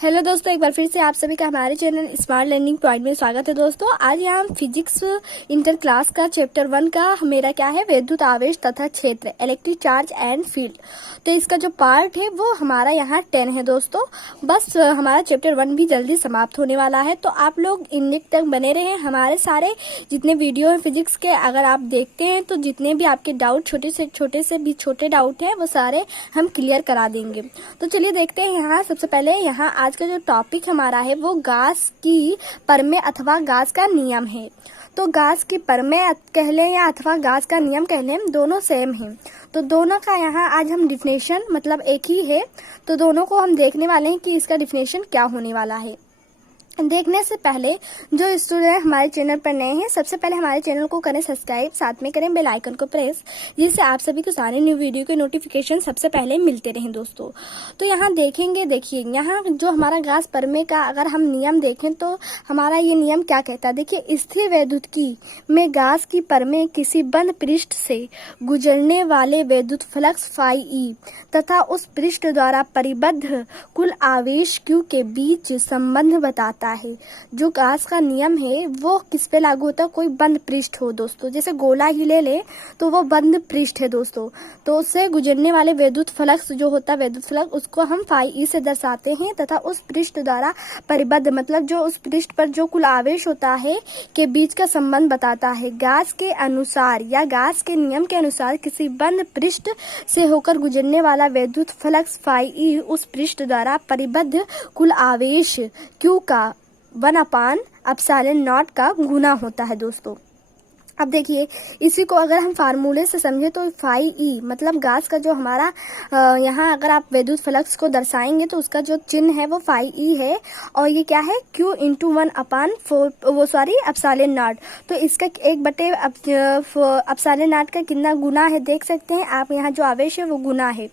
Hello दोस्तों, एक बार फिर से आप सभी का हमारे चैनल स्मार्ट लर्निंग पॉइंट में स्वागत है। दोस्तों आज यहाँ हम फिजिक्स इंटर क्लास का चैप्टर 1 का मेरा क्या है, विद्युत आवेश तथा क्षेत्र, इलेक्ट्रिक चार्ज एंड फील्ड। तो इसका जो पार्ट है वो हमारा यहाँ 10 है दोस्तों। बस हमारा चैप्टर 1 भी जल्दी समाप्त होने वाला है, तो आप लोग इन तक बने रहे। हमारे सारे जितने वीडियो हैं फिजिक्स के, अगर आप देखते हैं तो जितने भी आपके डाउट छोटे से भी छोटे डाउट हैं वो सारे हम क्लियर करा देंगे। तो चलिए देखते हैं। यहाँ सबसे पहले यहाँ आज का जो टॉपिक हमारा है वो गैस की परमेय अथवा गैस का नियम है। तो गैस की परमेय कह लें या अथवा गैस का नियम कह लें, दोनों सेम हैं। तो दोनों का यहाँ आज हम डिफिनेशन मतलब एक ही है, तो दोनों को हम देखने वाले हैं कि इसका डिफिनेशन क्या होने वाला है। देखने से पहले जो स्टूडेंट हमारे चैनल पर नए हैं, सबसे पहले हमारे चैनल को करें सब्सक्राइब, साथ में करें बेल आइकन को प्रेस, जिससे आप सभी को सारे न्यू वीडियो के नोटिफिकेशन सबसे पहले मिलते रहें दोस्तों। तो यहाँ देखेंगे, देखिए यहाँ जो हमारा गैस परमेय का अगर हम नियम देखें तो हमारा ये नियम क्या कहता है। देखिए, स्थिर वैद्युतिकी में गैस की परमेय किसी बंद पृष्ठ से गुजरने वाले वैद्युत फ्लक्स फाई ई तथा उस पृष्ठ द्वारा परिबद्ध कुल आवेश क्यू के बीच संबंध बताता है। जो गैस का नियम है वो किस पे लागू होता है, कोई बंद पृष्ठ हो दोस्तों। जैसे गोला ही ले ले तो वो बंद पृष्ठ है दोस्तों, तो उससे गुजरने वाले विद्युत फ्लक्स जो होता है, विद्युत फ्लक्स, उसको हम फाई ई से दर्शाते हैं तथा उस पृष्ठ द्वारा परिबद्ध मतलब जो उस पृष्ठ पर जो कुल आवेश होता है के बीच का संबंध बताता है। गैस के अनुसार या गैस के नियम के अनुसार किसी बंद पृष्ठ से होकर गुजरने वाला विद्युत फ्लक्स फाई ई उस पृष्ठ द्वारा परिबद्ध कुल आवेश क्यू का 1/ε0 का गुना होता है दोस्तों। अब देखिए, इसी को अगर हम फार्मूले से समझे तो फाई ई मतलब गैस का जो हमारा यहाँ अगर आप विद्युत फ्लक्स को दर्शाएंगे तो उसका जो चिन्ह है वो फाई ई है, और ये क्या है, Q इंटू 1/4 तो इसका 1/ε0 का कितना गुना है देख सकते हैं आप। यहाँ जो आवेश है वो गुना है,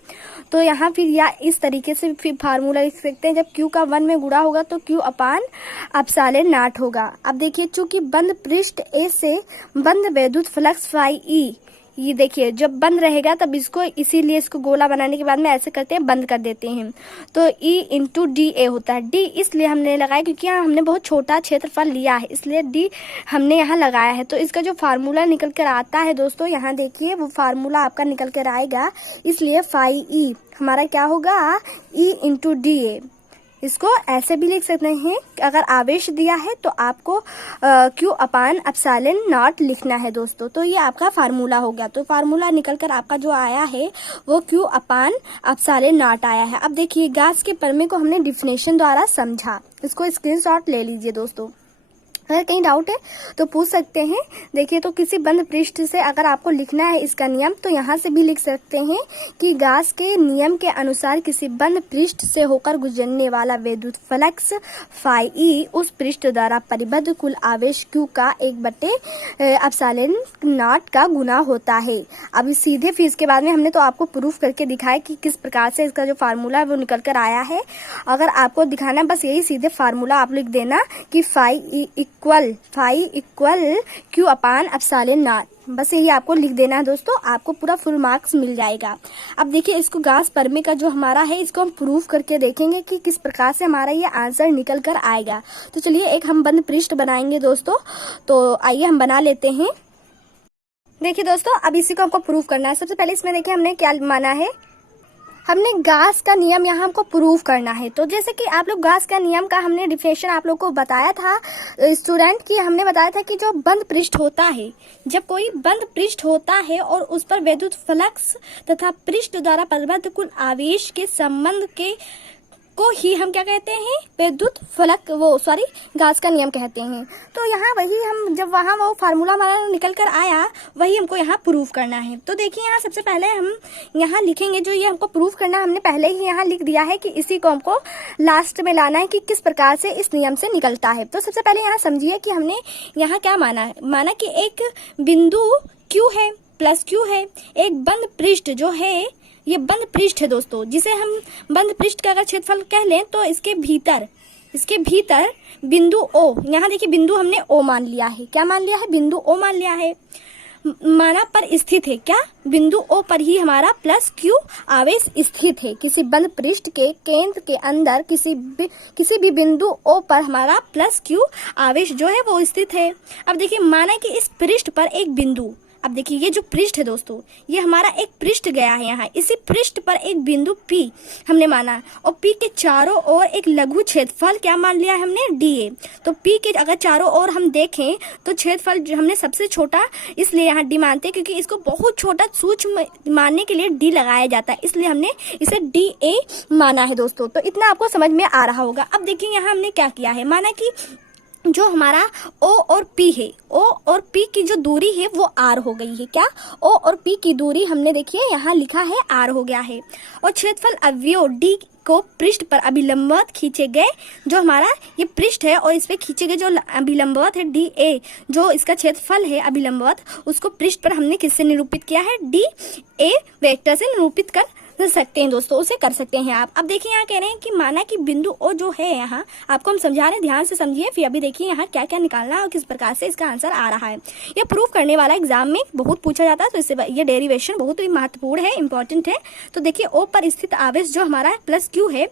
तो यहाँ फिर या इस तरीके से फिर फार्मूला लिख सकते हैं। जब Q का 1 में गुणा होगा तो Q/ε0 होगा। अब देखिए, चूंकि बंद पृष्ठ ए से बंद वैद्युत फ्लक्स फाई ई, ये देखिए जब बंद रहेगा तब इसको, इसीलिए इसको गोला बनाने के बाद में ऐसे करते हैं, बंद कर देते हैं। तो E इंटू डी ए होता है। डी इसलिए हमने लगाया क्योंकि यहाँ हमने बहुत छोटा क्षेत्रफल लिया है, इसलिए डी हमने यहाँ लगाया है। तो इसका जो फार्मूला निकल कर आता है दोस्तों, यहाँ देखिए वो फार्मूला आपका निकल कर आएगा। इसलिए फाई ई हमारा क्या होगा, E इंटू डी ए। इसको ऐसे भी लिख सकते हैं, अगर आवेश दिया है तो आपको Q/ε0 लिखना है दोस्तों। तो ये आपका फार्मूला हो गया। तो फार्मूला निकल कर आपका जो आया है वो Q/ε0 आया है। अब देखिए, गैस के परमेय को हमने डिफिनेशन द्वारा समझा, इसको स्क्रीनशॉट ले लीजिए दोस्तों। अगर कहीं डाउट है तो पूछ सकते हैं। देखिए, तो किसी बंद पृष्ठ से अगर आपको लिखना है इसका नियम, तो यहाँ से भी लिख सकते हैं कि गैस के नियम के अनुसार किसी बंद पृष्ठ से होकर गुजरने वाला विद्युत फ्लक्स फाई ई उस पृष्ठ द्वारा परिबद्ध कुल आवेश क्यू का 1/ε0 का गुना होता है। अब सीधे फिर इसके बाद में हमने तो आपको प्रूफ करके दिखाया कि किस प्रकार से इसका जो फार्मूला है वो निकल कर आया है। अगर आपको दिखाना बस यही सीधे फार्मूला आप लिख देना कि फाई इक्वल Q/ε0, बस यही आपको लिख देना है दोस्तों, आपको पूरा फुल मार्क्स मिल जाएगा। अब देखिए, इसको गैस परमेय का जो हमारा है इसको हम प्रूफ करके देखेंगे कि किस प्रकार से हमारा ये आंसर निकल कर आएगा। तो चलिए एक हम बंद पृष्ठ बनाएंगे दोस्तों, तो आइए हम बना लेते हैं। देखिए दोस्तों, अब इसी को हमको प्रूफ करना है। सबसे पहले इसमें देखिए हमने क्या माना है, हमने गैस का नियम यहाँ हमको प्रूफ करना है। तो जैसे कि आप लोग गैस का नियम का हमने डिफिनेशन आप लोग को बताया था स्टूडेंट की, हमने बताया था कि जो बंद पृष्ठ होता है, जब कोई बंद पृष्ठ होता है और उस पर विद्युत फ्लक्स तथा पृष्ठ द्वारा परिबद्ध कुल आवेश के संबंध के को ही हम क्या कहते हैं, विद्युत फ्लक्स गैस का नियम कहते हैं। तो यहाँ वही हम जब वहाँ वो फार्मूला हमारा निकल कर आया वही हमको यहाँ प्रूफ करना है। तो देखिए, यहाँ सबसे पहले हम यहाँ लिखेंगे, जो ये हमको प्रूफ करना हमने पहले ही यहाँ लिख दिया है कि इसी को हमको लास्ट में लाना है कि किस प्रकार से इस नियम से निकलता है। तो सबसे पहले यहाँ समझिए कि हमने यहाँ क्या माना है, माना कि एक बिंदु Q है प्लस Q है, एक बंद पृष्ठ जो है, ये बंद पृष्ठ है दोस्तों, जिसे हम बंद पृष्ठ का अगर क्षेत्रफल कह लें तो इसके भीतर बिंदु O, यहाँ देखिए बिंदु हमने O मान लिया है। क्या मान लिया है, बिंदु O मान लिया है। माना पर स्थित है। क्या? बिंदु ओ पर ही हमारा प्लस क्यू आवेश स्थित है। किसी बंद पृष्ठ के केंद्र के अंदर किसी भी बिंदु ओ पर हमारा प्लस क्यू आवेश जो है वो स्थित है। अब देखिए, माना कि इस पृष्ठ पर एक बिंदु, अब देखिए ये जो पृष्ठ है दोस्तों, ये हमारा एक पृष्ठ गया है यहाँ, इसी पृष्ठ पर एक बिंदु P हमने माना, और P के चारों ओर एक लघु क्षेत्रफल क्या मान लिया है हमने, DA। तो P के अगर चारों ओर हम देखें तो क्षेत्रफल जो हमने सबसे छोटा इसलिए यहाँ D मानते हैं, क्योंकि इसको बहुत छोटा सूक्ष्म मानने के लिए D लगाया जाता है, इसलिए हमने इसे DA माना है दोस्तों। तो इतना आपको समझ में आ रहा होगा। अब देखिए यहाँ हमने क्या किया है, माना कि जो हमारा O और P है, O और P की जो दूरी है वो R हो गई है। क्या? O और P की दूरी हमने देखिए यहाँ लिखा है R हो गया है। और क्षेत्रफल अवयव D को पृष्ठ पर अभिलंबवत खींचे गए, जो हमारा ये पृष्ठ है और इस पे खींचे गए जो अभिलंबवत है DA, जो इसका क्षेत्रफल है अभिलंबवत, उसको पृष्ठ पर हमने किससे निरूपित किया है, DA वेक्टर से निरूपित कर सकते हैं दोस्तों, उसे कर सकते हैं आप। अब देखिए यहाँ कह रहे हैं कि माना कि बिंदु ओ जो है, यहाँ आपको हम समझा रहे हैं, ध्यान से समझिए, फिर अभी देखिए यहाँ क्या क्या निकालना है और किस प्रकार से इसका आंसर आ रहा है। यह प्रूव करने वाला एग्जाम में बहुत पूछा जाता है, तो इससे ये डेरिवेशन बहुत ही महत्वपूर्ण है, इंपॉर्टेंट है। तो देखिए, ओ पर स्थित आवेश जो हमारा प्लस क्यू है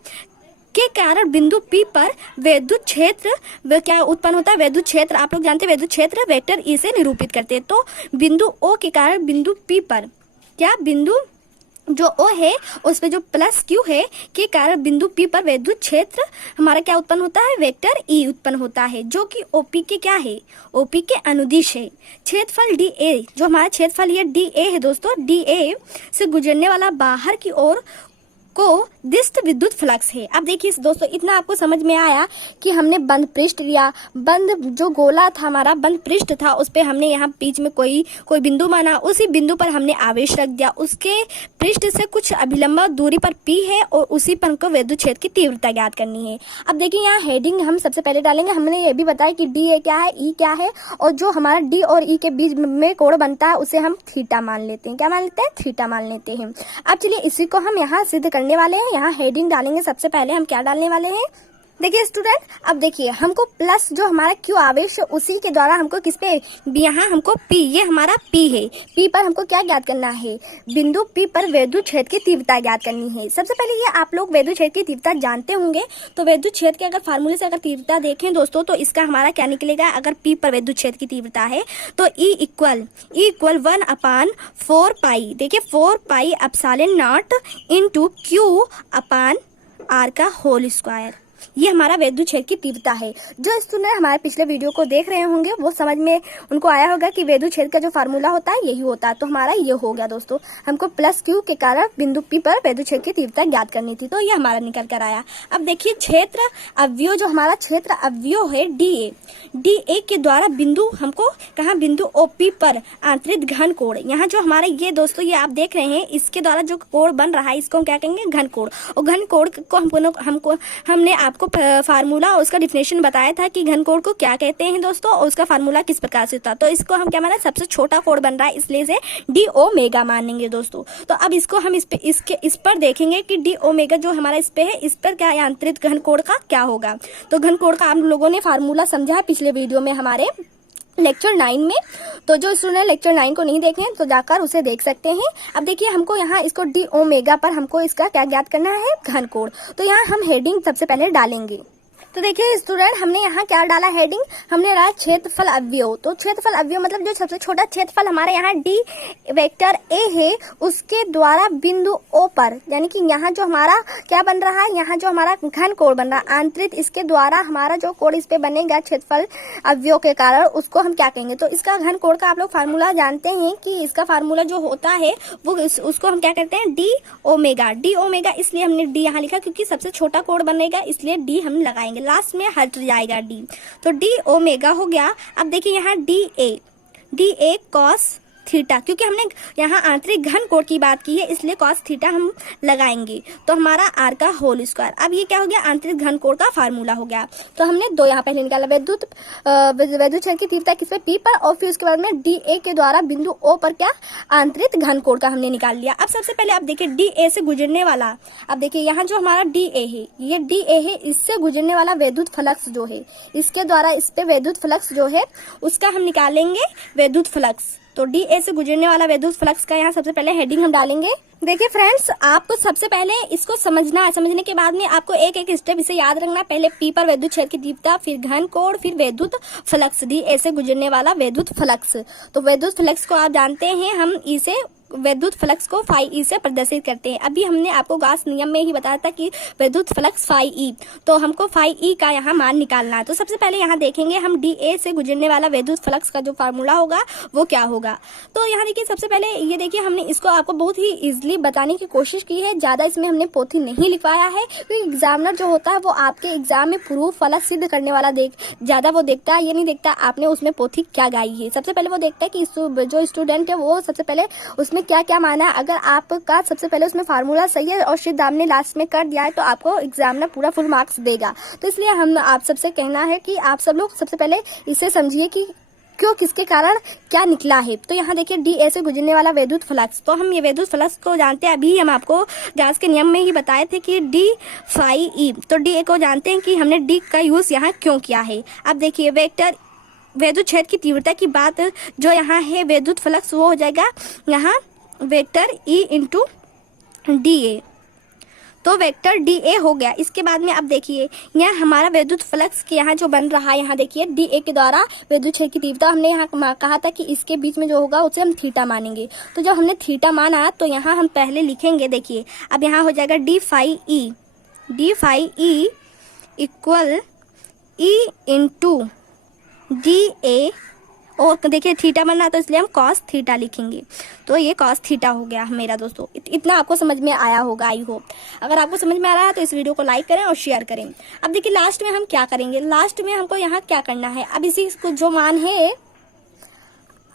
के कारण बिंदु P पर वैद्युत क्षेत्र क्या उत्पन्न होता है, वैद्युत क्षेत्र, आप लोग जानते हैं वैद्युत क्षेत्र वेक्टर E से निरूपित करते हैं। तो बिंदु O के कारण बिंदु P पर क्या, बिंदु जो O है उस पे जो प्लस क्यू है के कारण बिंदु P पर वैद्युत क्षेत्र हमारा क्या उत्पन्न होता है, वेक्टर E उत्पन्न होता है, जो कि OP के क्या है, OP के अनुदिश है। क्षेत्रफल DA, जो हमारा क्षेत्रफल ये DA है दोस्तों, DA से गुजरने वाला बाहर की ओर को दिष्ट विद्युत फ्लक्स है। अब देखिए दोस्तों, इतना आपको समझ में आया कि हमने बंद पृष्ठ लिया, बंद जो गोला था हमारा, बंद पृष्ठ था, उस पे हमने यहाँ बीच में कोई बिंदु माना, उसी बिंदु पर हमने आवेश रख दिया, उसके पृष्ठ से कुछ अभिलंब दूरी पर P है और उसी पर हमको विद्युत क्षेत्र की तीव्रता ज्ञात करनी है। अब देखिए यहाँ हेडिंग हम सबसे पहले डालेंगे। हमने ये भी बताया कि DA क्या है, E क्या है, और जो हमारा D और E के बीच में कोण बनता है उसे हम थीटा मान लेते हैं। क्या मान लेते हैं, थीटा मान लेते हैं। अब चलिए इसी को हम यहाँ सिद्ध करने वाले हैं। यहाँ हेडिंग डालेंगे, सबसे पहले हम क्या डालने वाले हैं, देखिए स्टूडेंट, अब देखिए हमको प्लस जो हमारा क्यू आवेश है उसी के द्वारा हमको किस पे, यहाँ हमको P, ये हमारा P है, P पर हमको क्या ज्ञात करना है, बिंदु P पर वैद्युत क्षेत्र की तीव्रता ज्ञात करनी है। सबसे पहले ये आप लोग वैद्युत क्षेत्र की तीव्रता जानते होंगे, तो वैद्युत क्षेत्र के अगर फार्मूले से अगर तीव्रता देखें दोस्तों, तो इसका हमारा क्या निकलेगा, अगर P पर वैद्युत क्षेत्र की तीव्रता है तो E इक्वल 1/4 पाई, देखिए 4 pi epsilon naught into Q अपान R का होल स्क्वायर, ये हमारा वैद्युत क्षेत्र की तीव्रता है। जो स्टूडेंट हमारे पिछले वीडियो को देख रहे होंगे वो समझ में उनको आया होगा कि वैद्युत क्षेत्र का जो फार्मूला होता है यही होता है। तो हमारा ये हो गया दोस्तों, हमको प्लस क्यू के कारण बिंदु P पर वैद्युत क्षेत्र की तीव्रता ज्ञात करनी थी, तो ये हमारा निकल कर आया। अब देखिए क्षेत्र अवयव, जो हमारा क्षेत्र अवयव है DA के द्वारा बिंदु हमको कहा, बिंदु OP पर आंतरिक घन कोण, यहाँ जो हमारा ये दोस्तों ये आप देख रहे हैं, इसके द्वारा जो कोण बन रहा है इसको हम क्या कहेंगे, घन कोण। और घन कोण को हमने आपको फार्मूला और उसका डिफिनेशन बताया था कि घन कोण को क्या कहते हैं दोस्तों, और उसका फार्मूला किस प्रकार से होता है। तो इसको हम क्या माना, सबसे छोटा कोण बन रहा है इसलिए इसे डी ओमेगा मानेंगे दोस्तों। तो अब इसको हम इस पर देखेंगे कि डी ओमेगा जो हमारा इस पे है, इस पर क्या आंतरिक घन कोण का क्या होगा। तो घन कोण का आप लोगों ने फार्मूला समझा है पिछले वीडियो में हमारे लेक्चर 9 में। तो जो स्टूडेंट लेक्चर 9 को नहीं देखे तो जाकर उसे देख सकते हैं। अब देखिए हमको यहाँ इसको डी ओमेगा पर हमको इसका क्या ज्ञात करना है, घन कोण। तो यहाँ हम हेडिंग सबसे पहले डालेंगे। तो देखिए स्टूडेंट, हमने यहाँ क्या डाला हेडिंग, हमने डाला क्षेत्रफल अवयव। तो क्षेत्रफल अवयव मतलब जो सबसे छोटा क्षेत्रफल हमारे यहाँ डी वेक्टर ए है उसके द्वारा बिंदु ओ पर, यानी कि यहाँ जो हमारा क्या बन रहा है, यहाँ जो हमारा घन कोण बन रहा है आंतरिक, इसके द्वारा हमारा जो कोण इस पे बनेगा क्षेत्रफल अवयव के कारण, उसको हम क्या कहेंगे। तो इसका घन कोण का आप लोग फार्मूला जानते हैं कि इसका फार्मूला जो होता है वो उसको हम क्या करते हैं, डी ओमेगा। डी ओमेगा इसलिए हमने डी यहाँ लिखा क्योंकि सबसे छोटा कोण बनेगा, इसलिए डी हम लगाएंगे, लास्ट में हट जाएगा डी। तो डी ओमेगा हो गया। अब देखिए यहाँ डी ए कॉस थीटा, क्योंकि हमने यहाँ आंतरिक घन कोण की बात की है इसलिए कॉस थीटा हम लगाएंगे। तो हमारा आर का होल स्क्वायर। अब ये क्या हो गया, आंतरिक घन कोण का फार्मूला हो गया। तो हमने दो यहाँ पहले निकाला, वैद्युत क्षेत्र की तीव्रता किस पे, पी पर, और फिर उसके बाद में डी ए के द्वारा बिंदु ओ पर क्या आंतरिक घन कोण का हमने निकाल लिया। अब सबसे पहले आप देखिए डी ए से गुजरने वाला, अब देखिए यहाँ जो हमारा डी ए है, ये डी ए है, इससे गुजरने वाला वैद्युत फ्लक्स जो है, इसके द्वारा इस पे वैद्युत फ्लक्स जो है उसका हम निकालेंगे वैद्युत फ्लक्स। तो डी ए से गुजरने वाला विद्युत फ्लक्स का यहाँ सबसे पहले हेडिंग हम डालेंगे। देखिए फ्रेंड्स, आपको सबसे पहले इसको समझना है। समझने के बाद में आपको एक एक स्टेप इसे याद रखना। पहले पी पर विद्युत क्षेत्र की तीव्रता, फिर घन कोण, फिर विद्युत फ्लक्स, डी ए से गुजरने वाला विद्युत फ्लक्स। तो विद्युत फ्लक्स को आप जानते हैं, हम इसे विद्युत फ्लक्स को फाई ई से प्रदर्शित करते हैं। अभी हमने आपको गॉस नियम में ही बताया था कि विद्युत फ्लक्स फाई ई, तो हमको फाई ई का यहाँ मान निकालना है। तो सबसे पहले यहाँ देखेंगे हम डी ए से गुजरने वाला विद्युत फ्लक्स का जो फार्मूला होगा वो क्या होगा। तो यहाँ देखिए, सबसे पहले ये देखिए, हमने इसको आपको बहुत ही इजीली बताने की कोशिश की है। ज्यादा इसमें हमने पोथी नहीं लिखवाया है, क्योंकि एग्जामिनर जो होता है वो आपके एग्जाम में प्रूफ फलक सिद्ध करने वाला ज्यादा वो देखता है। ये नहीं देखता आपने उसमें पोथी क्या गाई है। सबसे पहले वो देखता है कि जो स्टूडेंट है वो सबसे पहले उसमें क्या क्या माना है। अगर आपका सबसे पहले उसमें फार्मूला सही है और सिद्ध आपने लास्ट में कर दिया है तो आपको एग्जामिनर पूरा फुल मार्क्स देगा। तो इसलिए हम आप सबसे कहना है कि आप सब लोग सबसे पहले इसे समझिए कि क्यों, किसके कारण क्या निकला है। तो यहाँ देखिए, डी ए से गुजरने वाला विद्युत फ्लक्स, तो हम ये विद्युत फ्लक्स को जानते हैं। अभी हम आपको गॉस के नियम में ही बताए थे कि डी फाई ई, तो डी ए को जानते हैं कि हमने डी का यूज यहाँ क्यों किया है। अब देखिए, वेक्टर विद्युत क्षेत्र की तीव्रता की बात जो यहाँ है विद्युत फ्लक्स, वो हो जाएगा यहाँ वेक्टर ई इंटू डी ए। तो वेक्टर डी ए हो गया। इसके बाद में अब देखिए, यहाँ हमारा विद्युत फ्लक्स के यहाँ जो बन रहा है, यहाँ देखिए डी ए के द्वारा विद्युत क्षेत्र की तीव्रता, हमने यहाँ कहा था कि इसके बीच में जो होगा उसे हम थीटा मानेंगे। तो जब हमने थीटा माना तो यहाँ हम पहले लिखेंगे, देखिए अब यहाँ हो जाएगा d phi E equal E into d A, और देखिए थीटा बनना तो इसलिए हम कॉस थीटा लिखेंगे। तो ये कॉस थीटा हो गया मेरा दोस्तों। इतना आपको समझ में आया होगा, आई होप। अगर आपको समझ में आ रहा है तो इस वीडियो को लाइक करें और शेयर करें। अब देखिए, लास्ट में हम क्या करेंगे, लास्ट में हमको यहाँ क्या करना है। अब इसी को जो मान है,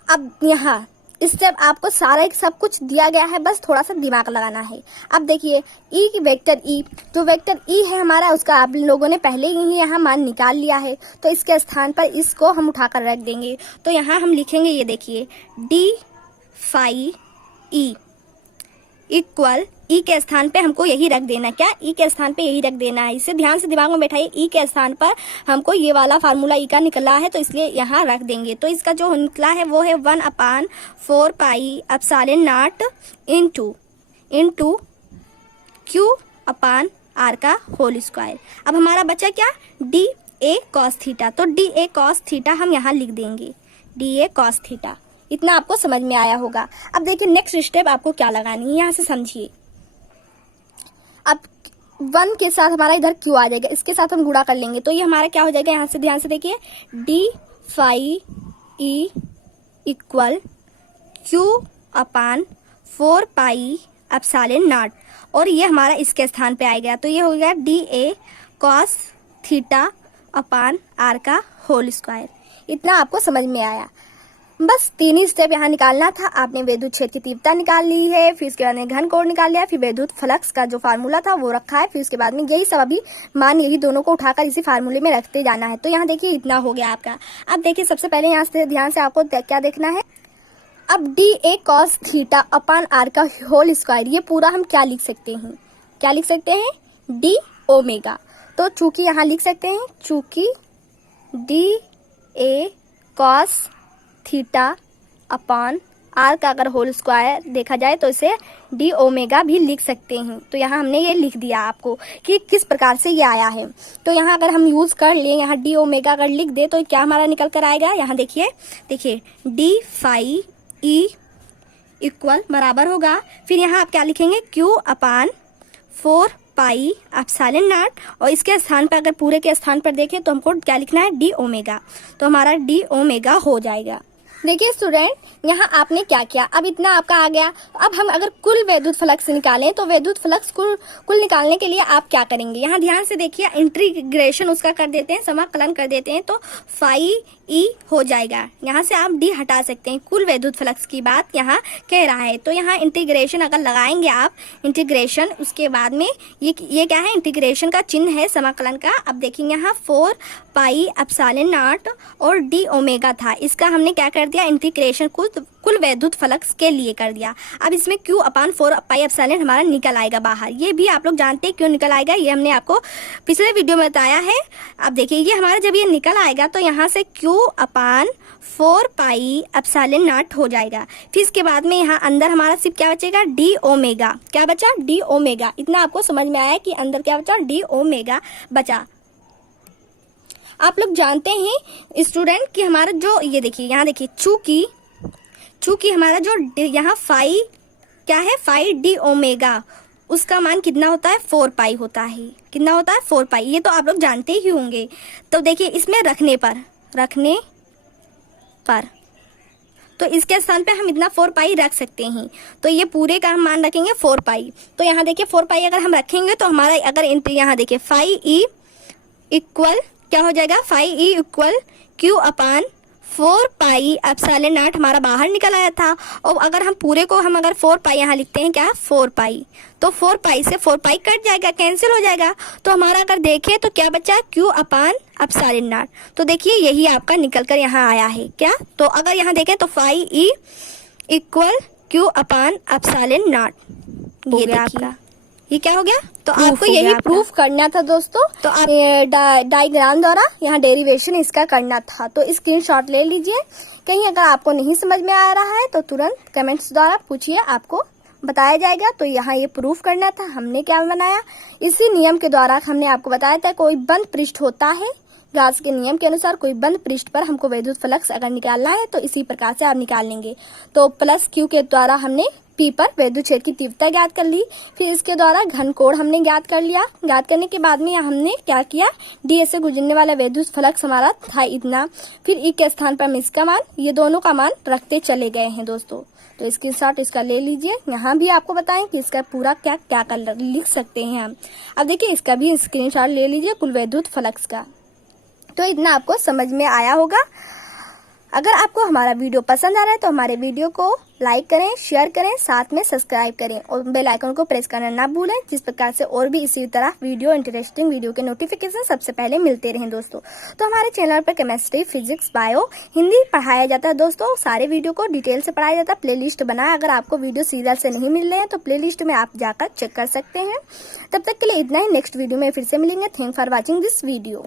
अब यहाँ स्टेप आपको सारा सब कुछ दिया गया है, बस थोड़ा सा दिमाग लगाना है। अब देखिए, ई की वेक्टर ई, तो वेक्टर ई है हमारा, उसका आप लोगों ने पहले ही यहाँ मान निकाल लिया है। तो इसके स्थान पर इसको हम उठाकर रख देंगे। तो यहाँ हम लिखेंगे, ये देखिए डी फाई ई इक्वल, ई के स्थान पे हमको यही रख देना। क्या, ई के स्थान पे यही रख देना है। इसे ध्यान से दिमाग में बैठाइए। ई के स्थान पर हमको ये वाला फार्मूला ई का निकला है, तो इसलिए यहाँ रख देंगे। तो इसका जो निकला है वो है 1/4 pi epsilon naught into Q upon R का होल स्क्वायर। अब हमारा बचा क्या, डी ए कॉस थीटा। तो डी ए कॉस थीटा हम यहाँ लिख देंगे, डी ए कॉस थीटा। इतना आपको समझ में आया होगा। अब देखिए, नेक्स्ट स्टेप आपको क्या लगानी है, यहाँ से समझिए। अब 1 के साथ हमारा इधर क्यू आ जाएगा, इसके साथ हम गुणा कर लेंगे। तो ये हमारा क्या हो जाएगा, यहाँ से ध्यान से देखिए, d phi E equal Q upon 4 pi epsilon naught, और ये हमारा इसके स्थान पे आएगा। तो ये हो गया d A cos theta upon R का होल स्क्वायर। इतना आपको समझ में आया। बस 3 ही स्टेप यहाँ निकालना था। आपने विद्युत क्षेत्र की तीव्रता निकाल ली है, फिर इसके बाद में घन कोण निकाल लिया, फिर विद्युत फ्लक्स का जो फार्मूला था वो रखा है, फिर उसके बाद में यही सब अभी मान यही दोनों को उठाकर इसी फार्मूले में रखते जाना है। तो यहाँ देखिए, इतना हो गया आपका। अब देखिए, सबसे पहले यहाँ से ध्यान से आपको क्या देखना है। अब d A cos theta upon R का होल स्क्वायर, ये पूरा हम क्या लिख सकते हैं, क्या लिख सकते हैं, डी ओमेगा। तो चूंकि यहाँ लिख सकते हैं, चूंकि d A cos theta upon R का अगर होल स्क्वायर देखा जाए तो इसे डी ओमेगा भी लिख सकते हैं। तो यहाँ हमने ये लिख दिया आपको कि किस प्रकार से ये आया है। तो यहाँ अगर हम यूज कर लें, यहाँ डी ओमेगा अगर लिख दे तो क्या हमारा निकल कर आएगा, यहाँ देखिए डी फाई ई इक्वल बराबर होगा, फिर यहाँ आप क्या लिखेंगे, Q upon 4 pi epsilon naught, और इसके स्थान पर अगर पूरे के स्थान पर देखें तो हमको क्या लिखना है, डी ओमेगा। तो हमारा डी ओमेगा हो जाएगा। देखिए स्टूडेंट, यहाँ आपने क्या किया, अब इतना आपका आ गया। अब हम अगर कुल विद्युत फ्लक्स निकालें तो विद्युत फ्लक्स कुल निकालने के लिए आप क्या करेंगे, यहाँ ध्यान से देखिए, इंटीग्रेशन उसका कर देते हैं, समाकलन कर देते हैं, तो फाई ई हो जाएगा। यहाँ से आप डी हटा सकते हैं। कुल विद्युत फ्लक्स की बात यहाँ कह रहा है, तो यहाँ इंटीग्रेशन अगर लगाएंगे आप, इंटीग्रेशन, उसके बाद में ये क्या है, इंटीग्रेशन का चिन्ह है समाकलन का। अब देखिए, यहाँ 4 पाई एप्सिलॉन नॉट और डी ओमेगा था, इसका हमने क्या कर दिया, इंटीग्रेशन कुल वैद्युत फ्लक्स के लिए कर दिया। अब इसमें Q अपान 4 पाई एप्सिलॉन हमारा निकल आएगा बाहर। ये भी आप लोग जानते हैं क्यों निकल आएगा, ये हमने आपको पिछले वीडियो में बताया है। अब देखिए ये हमारा जब ये निकल आएगा तो यहाँ से Q upon 4 pi epsilon not हो जाएगा। फिर इसके बाद में यहाँ अंदर हमारा सिर्फ क्या बचेगा, डी ओमेगा। क्या बचा, डी ओमेगा। इतना आपको समझ में आया कि अंदर क्या बचा, डी ओमेगा बचा। आप लोग जानते हैं स्टूडेंट कि हमारा जो ये देखिए यहाँ देखिए चूंकि हमारा जो यहाँ फाई क्या है, फाई डी ओमेगा, उसका मान कितना होता है, 4 पाई होता है। कितना होता है, 4 पाई। ये तो आप लोग जानते ही होंगे। तो देखिए इसमें रखने पर तो इसके स्थान पे हम इतना 4 पाई रख सकते हैं। तो ये पूरे का हम मान रखेंगे 4 पाई। तो यहाँ देखिए 4 पाई अगर हम रखेंगे तो हमारा अगर यहाँ देखिए फाई ई इक्वल क्या हो जाएगा, phi E equal Q upon 4 pi epsilon naught हमारा बाहर निकल आया था। और अगर हम पूरे को हम अगर 4 पाई यहाँ लिखते हैं, क्या 4 पाई, तो 4 पाई से 4 पाई कट जाएगा, कैंसिल हो जाएगा। तो हमारा अगर देखें तो क्या बचा, Q अपान एप्सिलॉन नॉट। तो देखिए यही आपका निकल कर यहाँ आया है। क्या, तो अगर यहाँ देखें तो phi E equal Q upon epsilon naught. ये आपका ये क्या हो गया, तो आपको यही प्रूफ करना था दोस्तों। तो आप डायग्राम द्वारा यहाँ डेरिवेशन इसका करना था। तो स्क्रीनशॉट ले लीजिए। कहीं अगर आपको नहीं समझ में आ रहा है तो तुरंत कमेंट्स द्वारा पूछिए, आपको बताया जाएगा। तो यहाँ ये प्रूफ करना था। हमने क्या बनाया, इसी नियम के द्वारा हमने आपको बताया था, कोई बंद पृष्ठ होता है, गॉस के नियम के अनुसार कोई बंद पृष्ठ पर हमको वैद्युत फ्लक्स अगर निकालना है तो इसी प्रकार से आप निकाल लेंगे। तो प्लस Q के द्वारा हमने P पर विद्युत क्षेत्र की तीव्रता ज्ञात कर ली। फिर इसके द्वारा घन कोण हमने ज्ञात कर लिया। ज्ञात करने के बाद में हमने क्या किया, ds से गुजरने वाला वैद्युत फ्लक्स हमारा था इतना। फिर E के स्थान पर हम इसका मान, ये दोनों का मान रखते चले गए हैं दोस्तों। तो इसके साथ इसका ले लीजिए। यहाँ भी आपको बताएं कि इसका पूरा क्या क्या कर लिख सकते हैं हम। अब देखिए इसका भी स्क्रीनशॉट ले लीजिए कुल वैद्युत फ्लक्स का। तो इतना आपको समझ में आया होगा। अगर आपको हमारा वीडियो पसंद आ रहा है तो हमारे वीडियो को लाइक करें, शेयर करें, साथ में सब्सक्राइब करें और बेल आइकन को प्रेस करना ना भूलें, जिस प्रकार से और भी इसी तरह इंटरेस्टिंग वीडियो के नोटिफिकेशन सबसे पहले मिलते रहें दोस्तों। तो हमारे चैनल पर केमिस्ट्री, फिजिक्स, बायो, हिंदी पढ़ाया जाता है दोस्तों। सारे वीडियो को डिटेल से पढ़ाया जाता है। प्लेलिस्ट बनाया, अगर आपको वीडियो सीरियल से नहीं मिल रहे हैं तो प्लेलिस्ट में आप जाकर चेक कर सकते हैं। तब तक के लिए इतना ही। नेक्स्ट वीडियो में फिर से मिलेंगे। Thank for watching this video.